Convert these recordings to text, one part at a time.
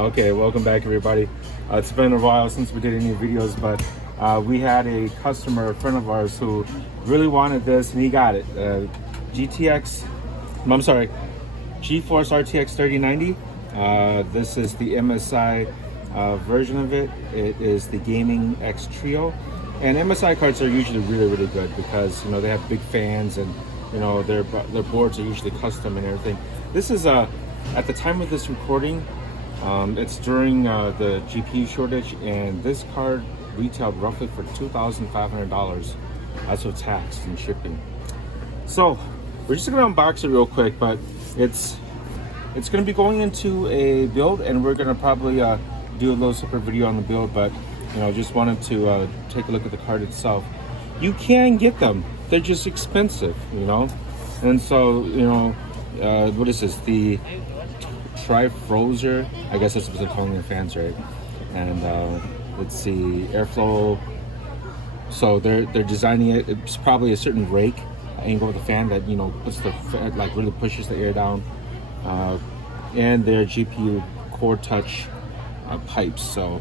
Okay, welcome back everybody. It's been a while since we did any videos, but we had a customer, a friend of ours, who really wanted this and he got it. GeForce RTX 3090. This is the MSI version of it. It is the Gaming X Trio. And MSI cards are usually really good because they have big fans and their boards are usually custom and everything. This is at the time of this recording, it's during the GPU shortage, and this card retailed roughly for $2,500. That's with tax and shipping. So we're just gonna unbox it real quick, but it's gonna be going into a build, and we're gonna probably do a little separate video on the build. But just wanted to take a look at the card itself. You can get them; they're just expensive, And so what is this? The Trifrozer, I guess that's what they're calling their fans, right? And let's see, airflow. So they're designing it. It's probably a certain rake angle of the fan that puts the really pushes the air down, and their GPU core touch pipes. So,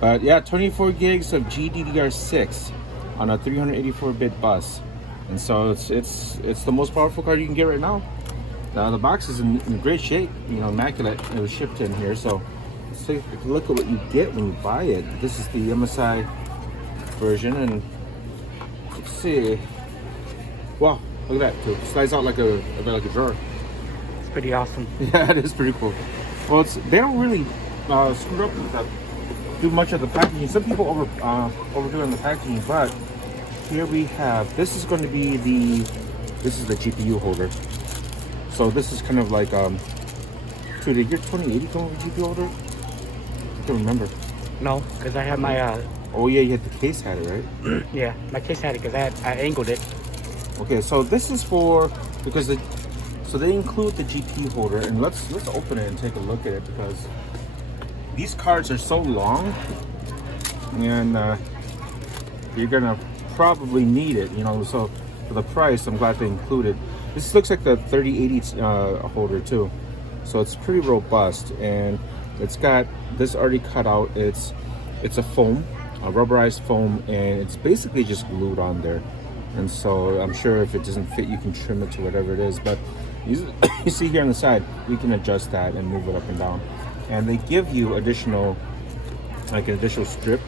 but yeah, 24 gigs of GDDR6 on a 384-bit bus, and so it's the most powerful card you can get right now. The box is in great shape, immaculate. It was shipped in here, so let's take a look at what you get when you buy it. This is the MSI version, and let's see. Wow, look at that! It slides out like a drawer. It's pretty awesome. Yeah, it is pretty cool. Well, they don't really screw up with that, do much of the packaging. Some people overdo in the packaging, but here we have. This is going to be the GPU holder. So this is kind of like, did your 2080 come with a GPU holder? I don't remember. No, because I had my... Oh yeah, you had the case had it, right? Yeah, my case had it because I angled it. Okay, so this is for, because so they include the GPU holder, and let's open it and take a look at it, because these cards are so long, and you're gonna probably need it, so for the price, I'm glad they included. This looks like the 3080 holder too, so it's pretty robust, and it's got this already cut out. It's a foam, a rubberized foam, and it's basically just glued on there. And so I'm sure if it doesn't fit, you can trim it to whatever it is. But you see here on the side, you can adjust that and move it up and down. And they give you an additional strip,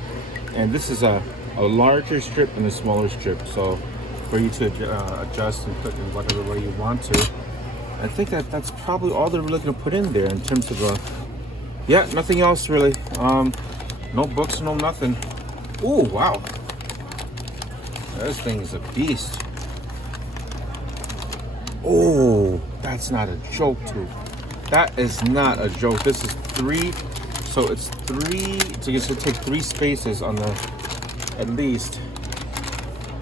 and this is a larger strip and a smaller strip. So for you to adjust and put in whatever way you want to. I think that's probably all they're looking to put in there in terms of yeah, nothing else really. No books, no nothing. Oh wow, this thing is a beast. Oh, that's not a joke, dude. That is not a joke. This is three, so it's three. So you should take 3 spaces on the, at least.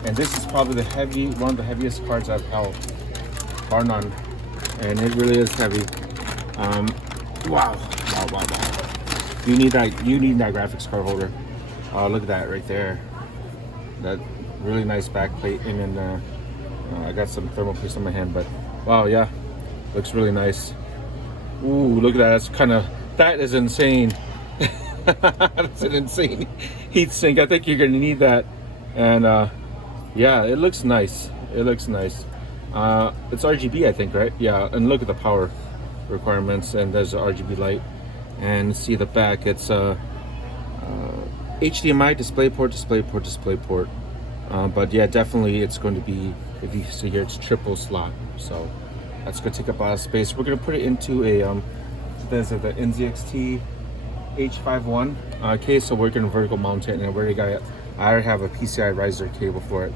And this is probably one of the heaviest cards I've held, bar none. And it really is heavy. Wow. You need that graphics card holder. Look at that right there. That really nice back plate, and then I got some thermal paste on my hand, but wow, yeah, looks really nice. Ooh, look at that. That is insane. That's an insane heat sink. I think you're gonna need that. And yeah, it looks nice. It's RGB, I think, right? Yeah, and look at the power requirements, and there's an RGB light. And see the back, it's HDMI, DisplayPort. But yeah, definitely it's going to be, if you see here, it's triple slot. So that's going to take up a lot of space. We're going to put it into the NZXT H51 case, so we're going to vertical mount it, and I already have a PCI riser cable for it.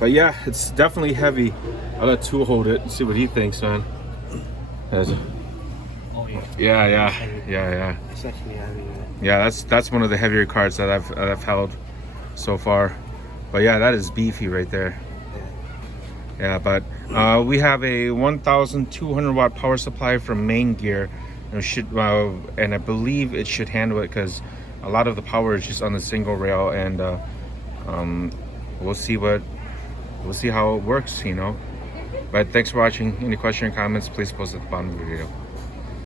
But yeah, it's definitely heavy. I'll let Tu hold it and see what he thinks, man. Oh Yeah. It's actually heavy. Yeah, that's one of the heavier cards that I've held so far. But yeah, that is beefy right there. Yeah, but we have a 1,200 watt power supply from Main Gear, and and I believe it should handle it because a lot of the power is just on the single rail, and we'll see how it works, But thanks for watching. Any questions or comments, please post at the bottom of the video.